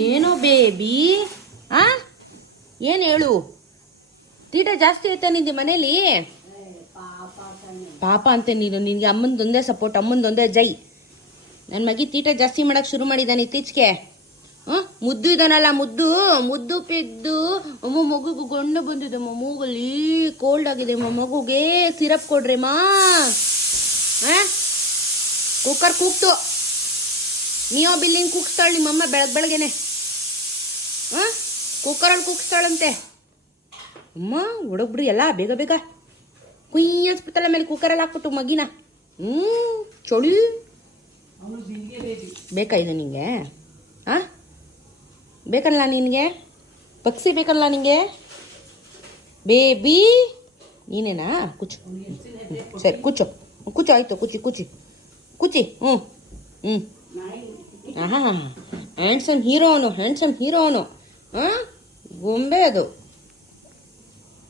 ಏನೋ ಬೇಬಿ ಆ ಏನು ಹೇಳು, ತೀಟ ಜಾಸ್ತಿ ಆಯ್ತಾ ನಿಂದು ಮನೇಲಿ? ಪಾಪ ಅಂತೆ ನೀನು, ನಿನಗೆ ಅಮ್ಮಂದೊಂದೇ ಸಪೋರ್ಟ್, ಅಮ್ಮಂದೊಂದೇ ಜೈ. ನನ್ನ ಮಗಿ ತೀಟ ಜಾಸ್ತಿ ಮಾಡೋಕೆ ಶುರು ಮಾಡಿದ್ದಾನೆ ಇತ್ತೀಚೆಗೆ. ಮುದ್ದು ಇದ್ದಾನಲ್ಲ, ಮುದ್ದು ಮುದ್ದು ಪೆದ್ದು. ಅಮ್ಮ ಮಗುಗೂ ಗಂಡ ಬಂದಿದೆ, ಮೂಗಲ್ಲಿ ಕೋಲ್ಡ್ ಆಗಿದೆ, ಮಗುಗೆ ಸಿರಪ್ ಕೊಡ್ರಿ ಮಾ. ಕುಕ್ಕರ್ ಕೂಗ್ತು, ನೀಯೋ ಬಿಲ್ಲಿಂಗ್ ಕೂಗ್ಸ್ತಾಳೆ ನಿಮ್ಮಮ್ಮ ಬೆಳಗ್ಗೆನೆ. ಕುಕ್ಕರಲ್ಲಿ ಕೂಗ್ಸ್ತಾಳಂತೆ. ಅಮ್ಮ ಹುಡುಗ್ಬಿಡ್ರಿ ಎಲ್ಲ ಬೇಗ ಬೇಗ ಕುಯ್ ಅನ್ಸ್ಬಿಡ್ತಲ್ಲ ಮೇಲೆ ಕುಕ್ಕರಲ್ಲಿ ಹಾಕ್ಬಿಟ್ಟು ಮಗಿನ. ಚಳಿ ಬೇಕಾ ಇದು ನಿಂಗೆ? ಬೇಕಲ್ಲ ನಿನಗೆ ಪಕ್ಷಿ, ಬೇಕಲ್ಲ ನಿಂಗೆ ಬೇಬಿ? ನೀನೇನಾ? ಕುಚ್ಚು ಸರಿ, ಕುಚ್ಚು ಕುಚ್ಚು ಆಯಿತು, ಕುಚ್ಚಿ ಕುಚ್ಚಿ ಕುಚ್ಚಿ. ಹ್ಯಾಂಡ್ಸಮ್ ಹೀರೋ ಅವನು, ಹ್ಯಾಂಡ್ಸಮ್ ಹೀರೋ ಅವನು. ಗೊಂಬೆ ಅದು.